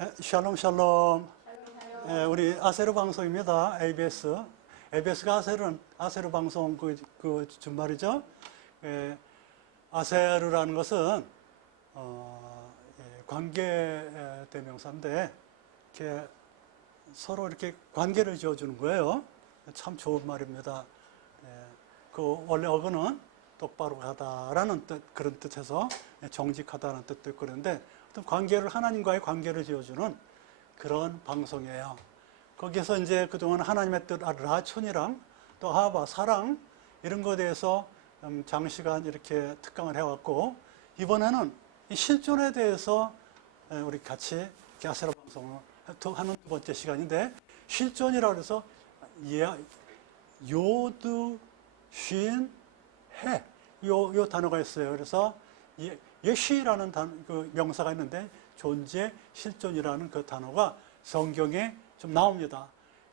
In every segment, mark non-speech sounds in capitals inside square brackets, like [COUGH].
에, 샬롬 샬롬. 에, 우리 아세르 방송입니다. ABS. ABS가 아세르 아세르 방송 그, 그 준말이죠. 에, 아세르라는 것은 어, 예, 관계 에, 대명사인데 이렇게 서로 이렇게 관계를 지어주는 거예요. 참 좋은 말입니다. 예, 그 원래 어근은 똑바로 가다라는 뜻, 그런 뜻에서 정직하다는 뜻도 그런데 어떤 관계를 하나님과의 관계를 지어주는 그런 방송이에요. 거기서 이제 그동안 하나님의 뜻 아, 라촌이랑 또 하바 사랑 이런 것에 대해서 음, 장시간 이렇게 특강을 해왔고 이번에는 이 실존에 대해서 에, 우리 같이 야세라 방송을 또 하는 두 번째 시간인데 실존이라고 해서 예, 요드 쉰 해. 요, 요 단어가 있어요. 그래서 예, 예시라는 단, 그 명사가 있는데 존재, 실존이라는 그 단어가 성경에 좀 나옵니다.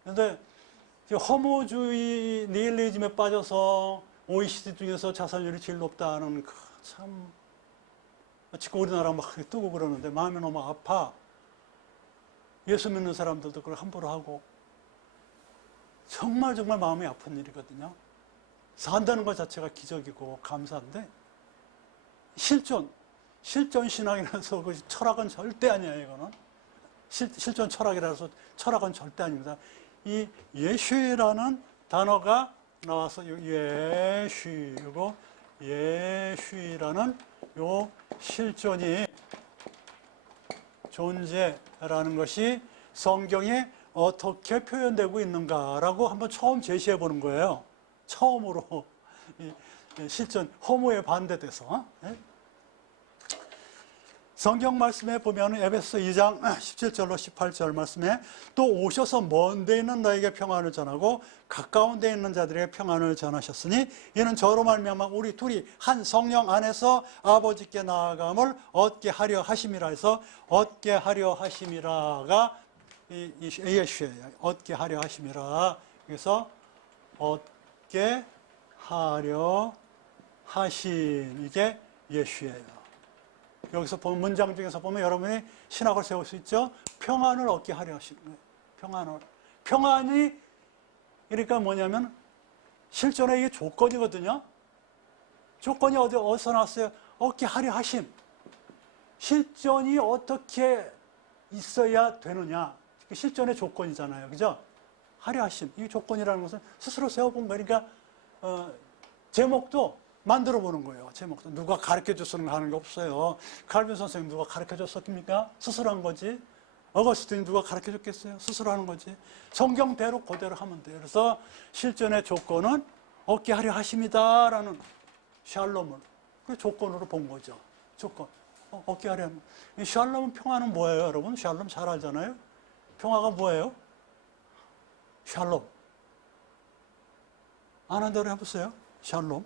그런데 허무주의, 니힐리즘에 빠져서 OECD 중에서 자살률이 제일 높다는 그 참, 지금 우리나라 막 뜨고 그러는데 마음이 너무 아파. 예수 믿는 사람들도 그걸 함부로 하고 정말 정말 마음이 아픈 일이거든요. 산다는 것 자체가 기적이고 감사한데 실존, 실존 신앙이라서 그 철학은 절대 아니에요. 이거는 실, 실존 철학이라서 철학은 절대 아닙니다. 이 예슈라는 단어가 나와서 예슈 이거 예슈라는 요 실존이 존재라는 것이 성경에 어떻게 표현되고 있는가라고 한번 처음 제시해 보는 거예요. 처음으로 [LAUGHS] 이 실전 허무에 반대돼서 예? 성경 말씀에 보면 에베소 2장 17절로 18절 말씀에 또 오셔서 먼 데 있는 너에게 평안을 전하고 가까운 데 있는 자들에게 평안을 전하셨으니 이는 저로 말미암아 우리 둘이 한 성령 안에서 아버지께 나아감을 얻게 하려 하심이라 해서 얻게 하려 하심이라가 이, 이 예수예요. 얻게 하려 하심이라. 그래서 얻 게 하려 하심 이게 예수예요. 여기서 보면 문장 중에서 보면 여러분이 신학을 세울 수 있죠. 평안을 얻게 하려 하시는 거예요. 평안을. 평안이 그러니까 뭐냐면 실존의 이게 조건이거든요. 조건이 어디 어디서 나왔어요? 얻게 하려 하심. 실존이 어떻게 있어야 되느냐? 그 실존의 조건이잖아요. 그죠? 하려 하심. 이 조건이라는 것은 스스로 세워본 거니까, 어, 제목도 만들어 보는 거예요. 제목도. 누가 가르쳐 줬으면 하는 게 없어요. 칼빈 선생님 누가 가르쳐 줬었습니까? 스스로 한 거지. 어거스틴 누가 가르쳐 줬겠어요? 스스로 하는 거지. 성경대로 그대로 하면 돼요. 그래서 실존의 조건은 얻게 하려 하심이다라는 샬롬을 그 조건으로 본 거죠. 조건. 어, 얻게 하려 하면. 이 샬롬은 평화는 뭐예요, 여러분? 샬롬 잘 알잖아요. 평화가 뭐예요? 샬롬. 아는 대로 해보세요. 샬롬.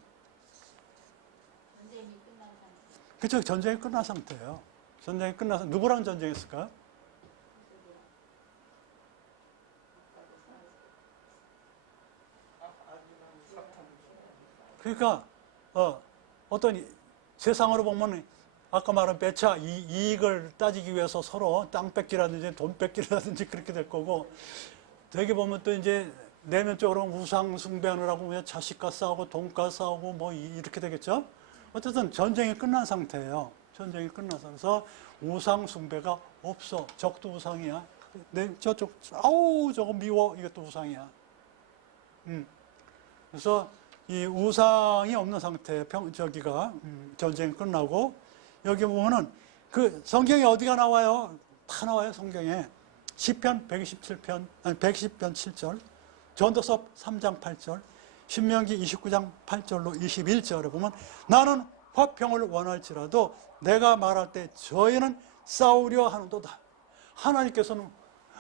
전쟁이 끝난 상태. 그쵸, 전쟁이 끝난 상태예요. 전쟁이 끝나서 누구랑 전쟁했을까요? 그러니까 어, 어떤 이- 세상으로 보면 아까 말한 배차 이, 이익을 따지기 위해서 서로 땅 뺏기라든지 돈 뺏기라든지 그렇게 될 거고 되게 보면 또 이제 내면적으로 우상 숭배하느라고 자식과 싸우고 돈과 싸우고 뭐 이- 이렇게 되겠죠. 어쨌든 전쟁이 끝난 상태예요. 전쟁이 끝나서 그래서 우상 숭배가 없어. 적도 우상이야. 내 저쪽 아우 저거 미워 이것도 우상이야. 음. 그래서 이 우상이 없는 상태, 평, 저기가, 음, 전쟁이 끝나고, 여기 보면은 그 성경에 어디가 나와요? 다 나와요, 성경에. 10편 127편, 아니 110편 7절, 전도서 3장 8절, 신명기 29장 8절로 21절에 보면 나는 화평을 원할지라도 내가 말할 때 저희는 싸우려 하는도다. 하나님께서는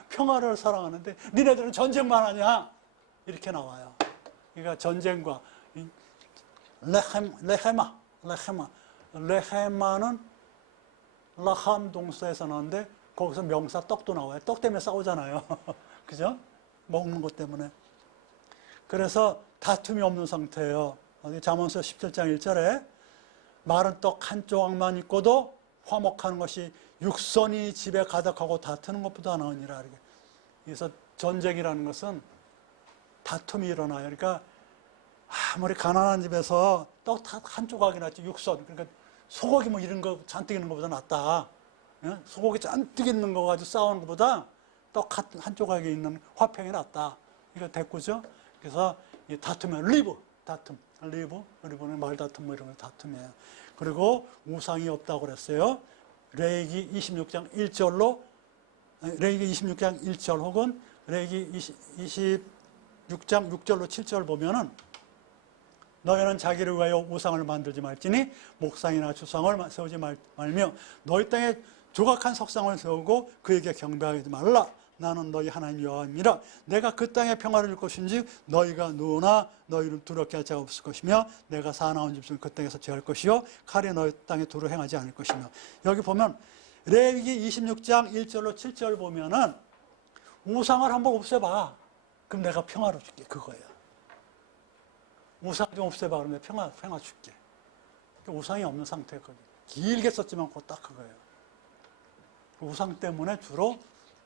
평화를 사랑하는데 니네들은 전쟁만 하냐? 이렇게 나와요. 그러니까 전쟁과 이 레헴, 레헤마, 레헤마, 레헤마는 라함 동사에서 나오는데 거기서 명사 떡도 나와요. 떡 때문에 싸우잖아요. [LAUGHS] 그죠? 먹는 것 때문에. 그래서 다툼이 없는 상태예요. 어디 잠언서 17장 1절에 마른 떡 한 조각만 있고도 화목하는 것이 육선이 집에 가득하고 다투는 것보다 나으니라. 그래서 전쟁이라는 것은 다툼이 일어나요. 그러니까 아무리 가난한 집에서 떡 한 조각이 낫지 육선. 그러니까 소고기 뭐 이런 거 잔뜩 있는 것보다 낫다. 예? 소고기 잔뜩 있는 거 가지고 싸우는 것보다 떡 한 조각이 있는 화평이 낫다. 이거 대꾸죠. 그래서 이 다툼은 리브, 다툼, 리브, 리브는 말다툼 뭐 이런 거 다툼이에요. 그리고 우상이 없다고 그랬어요. 레이기 26장 1절로 레이기 26장 1절 혹은 레이기 20, 26장 6절로 7절 보면은 너희는 자기를 위하여 우상을 만들지 말지니 목상이나 주상을 세우지 말, 말며 너희 땅에 조각한 석상을 세우고 그에게 경배하지 말라. 나는 너희 하나님 여호와입니다. 내가 그 땅에 평화를 줄 것인지 너희가 누나 너희를 두렵게 할 자가 없을 것이며 내가 사나운 집중을 그 땅에서 제할 것이요 칼이 너희 땅에 두루 행하지 않을 것이며 여기 보면 레위기 26장 1절로 7절 보면은 우상을 한번 없애봐. 그럼 내가 평화를 줄게. 그거예요. 우상 좀 없애봐. 그러면 평화, 평화 줄게. 우상이 없는 상태거든요. 길게 썼지만 곧 딱 그거예요. 그 우상 때문에 주로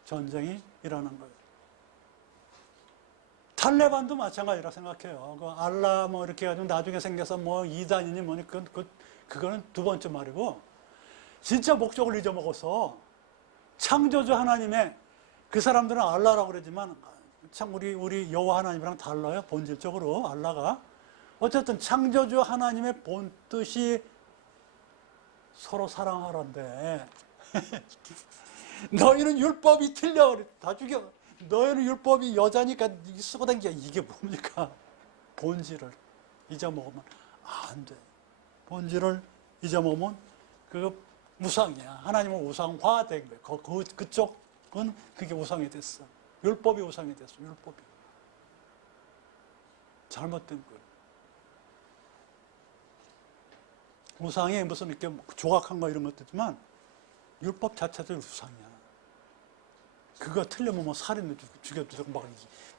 전쟁이 일어난 거예요. 탈레반도 마찬가지라 생각해요. 그 알라 뭐 이렇게 해가지고 나중에 생겨서 뭐 이단이니 뭐니 그, 그, 그거는 두 번째 말이고 진짜 목적을 잊어먹어서 창조주 하나님의 그 사람들은 알라라고 그러지만 참 우리 우리 여호와 하나님이랑 달라요 본질적으로 알라가 어쨌든 창조주 하나님의 본 뜻이 서로 사랑하란데 [LAUGHS] 너희는 율법이 틀려. 다 죽여. 너희는 율법이 여자니까 쓰고 다니게 이게 뭡니까? 본질을 잊어먹으면 안 돼. 본질을 잊어먹으면 그거 우상이야. 하나님은 우상화된 거예요 그, 그, 그쪽은 그게 우상이 됐어. 율법이 우상이 됐어. 율법이. 잘못된 거예요 우상이 무슨 이렇게 조각한 거 이런 것도 있지만 율법 자체도 우상이야. 그거 틀리면 뭐 살인도 죽여도 막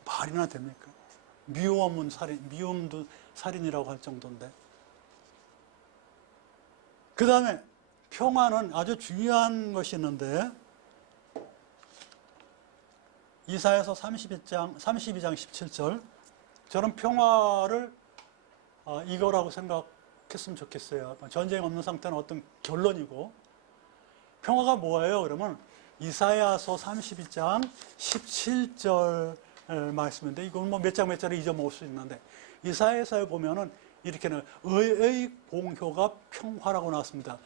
말이나 됩니까? 미움은 살인, 미움도 살인이라고 할 정도인데. 그 다음에 평화는 아주 중요한 것이 있는데 이사에서 32장, 32장 17절 저는 평화를 어, 이거라고 생각했으면 좋겠어요. 전쟁 없는 상태는 어떤 결론이고 평화가 뭐예요? 그러면 이사야서 32장 17절 말씀인데 이건 뭐 몇 장몇 절을 잊어먹을 수 있는데 이사야서에 보면은 이렇게는 의의 공효가 평화라고 나왔습니다.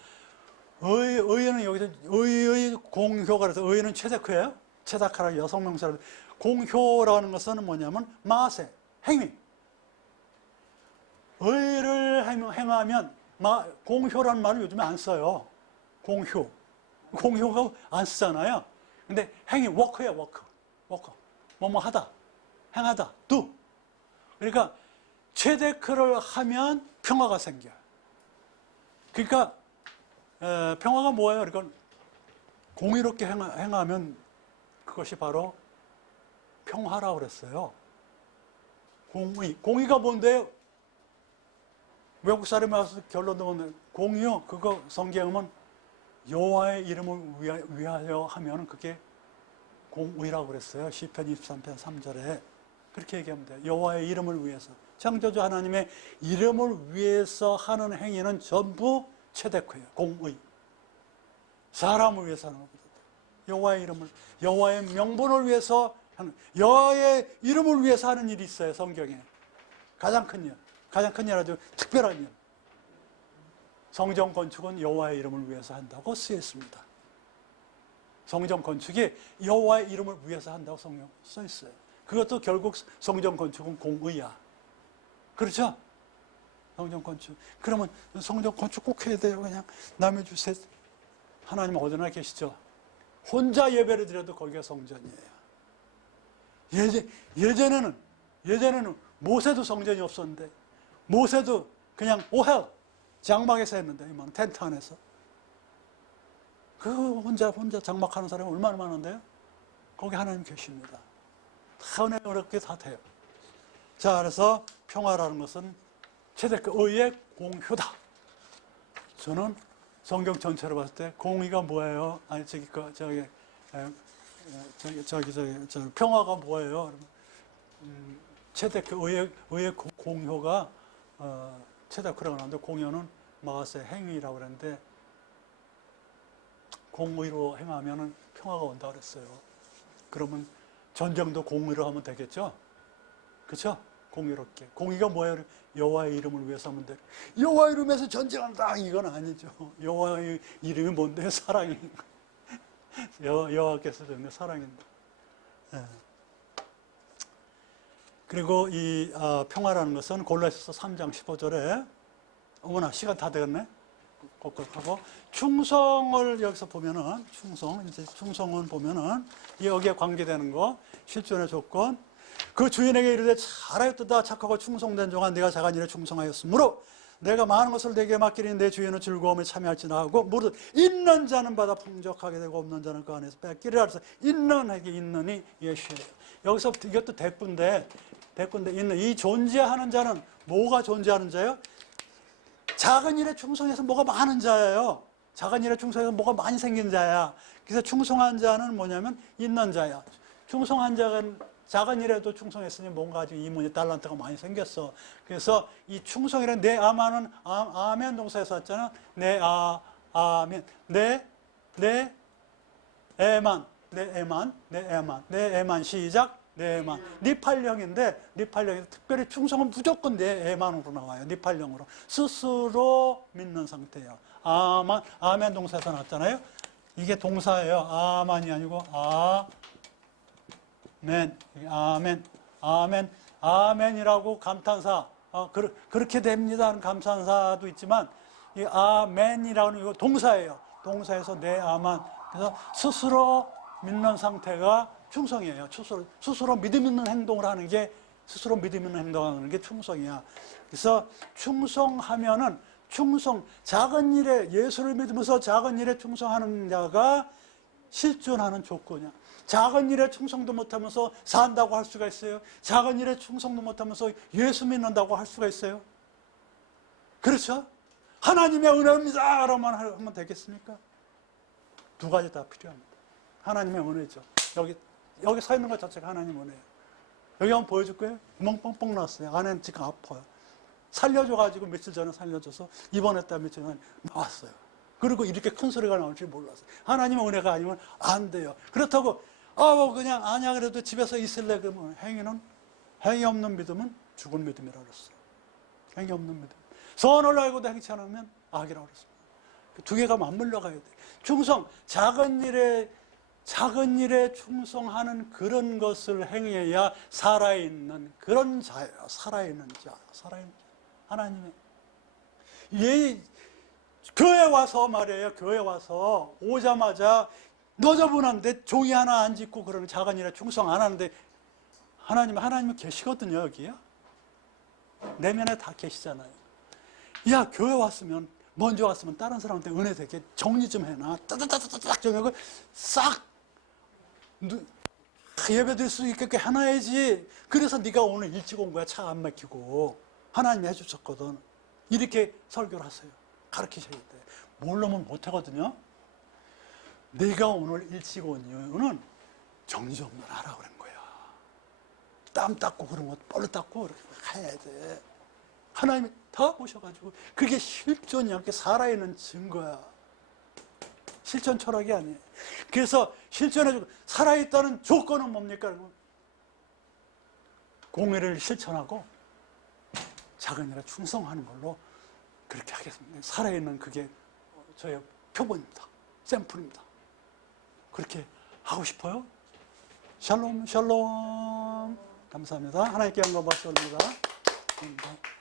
의, 의는 여기서 의의 공효가 그래서 의는 최적화예요. 최적화라 여성 명사로 공효라는 것은 뭐냐면 마세, 행위. 의를 행하면 마, 공효라는 말을 요즘에 안 써요. 공효. 공효가 안 쓰잖아요. 근데 행위 워크예요, 워크. 워크. 뭐뭐 하다. 행하다. do. 그러니까 최대크를 하면 평화가 생겨요. 그러니까 에, 평화가 뭐예요? 그러니까 공의롭게 행하, 행하면 그것이 바로 평화라고 그랬어요. 공의. 공의가 뭔데요? 외국 사람이 와서 결론도 못 공의요. 그거 성경은 여호와의 이름을 위하여 하면 그게 공의라고 그랬어요. 시편 23편 3절에 그렇게 얘기하면 돼요. 여호와의 이름을 위해서 창조주 하나님의 이름을 위해서 하는 행위는 전부 최대코예요. 공의. 사람을 위해서 하는 것보다 여호와의 이름을 여호와의 명분을 위해서 하는 여호와의 이름을 위해서 하는 일이 있어요. 성경에 가장 큰 일, 가장 큰 일 아주 특별한 일. 성전 건축은 여호와의 이름을 위해서 한다고 쓰였습니다. 성전 건축이 여호와의 이름을 위해서 한다고 성경 써 있어요. 그것도 결국 성전 건축은 공의야. 그렇죠? 성전 건축. 그러면 성전 건축 꼭 해야 돼요. 그냥 남의 주세 하나님 어디나 계시죠? 혼자 예배를 드려도 거기가 성전이에요. 예전, 예전에는, 예전에는 모세도 성전이 없었는데, 모세도 그냥 오헬, 장막에서 했는데, 이만 텐트 안에서. 그 혼자, 혼자 장막하는 사람이 얼마나 많은데요? 거기 하나님 계십니다. 다 은혜 어렵게 다 돼요. 자, 그래서 평화라는 것은 최대 그 의의 공효다. 저는 성경 전체로 봤을 때 공의가 뭐예요? 아니 저기 그 저기 저기 저기 저기 저 평화가 뭐예요? 음, 최대 그 의의 의의 고- 공효가 어, 그러고 나는데 공효는 마가세 행위라고 그랬는데 공의로 행하면은 평화가 온다 그랬어요. 그러면 전쟁도 공의로 하면 되겠죠? 그렇죠? 공의롭게. 공의가 뭐예요? 여호와의 이름을 위해서 하면 돼. 여호와 이름에서 전쟁한다 이건 아니죠. 여호와의 이름이 뭔데 사랑이 여, 여호와께서 주는 사랑입니다. 예. 그리고 이 아, 평화라는 것은 골로새서 3장 15절에 어머나 시간 다 되었네. 꼭꼭하고. 충성을 여기서 보면은 충성 이제 충성은 보면은 여기에 관계되는 거 실존의 조건. 그 주인에게 이르되 잘하였도다 착하고 충성된 종아 네가 작은 일에 충성하였으므로 내가 많은 것을 내게 맡기니 내 주인은 즐거움에 참여할지나 하고 무릇 있는 자는 받아 풍족하게 되고 없는 자는 그 안에서 뺏기리라 그래서. 있는 에게 있느니 예수예요 여기서 이것도 대꾸인데 대꾸인데 있는 이 존재하는 자는 뭐가 존재하는 자예요? 작은 일에 충성해서 뭐가 많은 자예요. 작은 일에 충성해서 뭐가 많이 생긴 자야. 그래서 충성한 자는 뭐냐면 있는 자야. 충성한 자는 작은 일에도 충성했으니 뭔가 아직 이문이 달란트가 많이 생겼어. 그래서 이 충성이라는 내 아마는 아, 아멘 동사에서 왔잖아. 내 아, 아멘. 내, 내, 애만. 내 애만. 내 애만. 내 애만. 시작. 내 애만. 니팔령인데, 니팔령인데 특별히 충성은 무조건 내 애만으로 나와요. 니팔령으로. 스스로 믿는 상태예요. 아만, 아멘 동사에서 나왔잖아요. 이게 동사예요. 아만이 아니고, 아, 맨, 아멘, 아멘, 아멘이라고 감탄사, 어, 그, 그렇게 됩니다 하는 감탄사도 있지만, 이 아멘이라는 이거 동사예요. 동사에서 내 아만. 그래서 스스로 믿는 상태가 충성이에요. 스스로, 스스로 믿음 있는 행동을 하는 게, 스스로 믿음 있는 행동하는 게 충성이야. 그래서 충성하면은 충성, 작은 일에, 예수를 믿으면서 작은 일에 충성하는 자가 실존하는 조건이야. 작은 일에 충성도 못하면서 산다고 할 수가 있어요. 작은 일에 충성도 못하면서 예수 믿는다고 할 수가 있어요. 그렇죠? 하나님의 은혜입니다. 라만 하면 되겠습니까? 두 가지 다 필요합니다. 하나님의 은혜죠. 여기, 여기 서 있는 것 자체가 하나님 은혜예요. 여기 한번 보여줄 거예요? 구멍 뻥뻥 났어요. 안에는 지금 아파요. 살려줘가지고 며칠 전에 살려줘서 입원했다 며칠 전에 나왔어요. 그리고 이렇게 큰 소리가 나올 줄 몰랐어요. 하나님의 은혜가 아니면 안 돼요. 그렇다고 아, 뭐 그냥 아니야 그래도 집에서 있을래 그러면 행위는 행위 없는 믿음은 죽은 믿음이라 그랬어요. 행위 없는 믿음. 선을 알고도 행치 않으면 악이라고 그랬습니다. 그두 개가 맞물려 가야 돼. 충성, 작은 일에 작은 일에 충성하는 그런 것을 행해야 살아있는 그런 자예요. 살아있는 자, 살아있는 자. 하나님의 예, 교회 와서 말이에요. 교회 와서 오자마자 너저분한데 종이 하나 안 짓고 그러는 작은 일에 충성 안 하는데 하나님 하나님은 계시거든요 여기요. 내면에 다 계시잖아요. 야 교회 왔으면 먼저 왔으면 다른 사람한테 은혜 되게 정리 좀 해놔. 따다다다닥 정하고 싹 누- 예배 드릴 수 있게 해놔야지. 그래서 네가 오늘 일찍 온 거야. 차 안 막히고. 하나님이 해주셨거든. 이렇게 설교를 하세요. 가르치셔야 돼. 모르면 못하거든요. 네가 오늘 일찍 온 이유는 정정을 하라 그런 거야. 땀 닦고 그런 거뻘 닦고 이렇게 해야 돼. 하나님이 다 보셔가지고 그게 실존이 않게 살아있는 증거야. 실존 철학이 아니에요. 그래서 실존해 살아있다는 조건은 뭡니까? 공의를 실천하고 작은 일에 충성하는 걸로 그렇게 하겠습니다. 살아있는 그게 저의 표본입니다. 샘플입니다. 그렇게 하고 싶어요? 샬롬, 샬롬. 감사합니다. 하나님께 영광 받습니다. 감사합니다.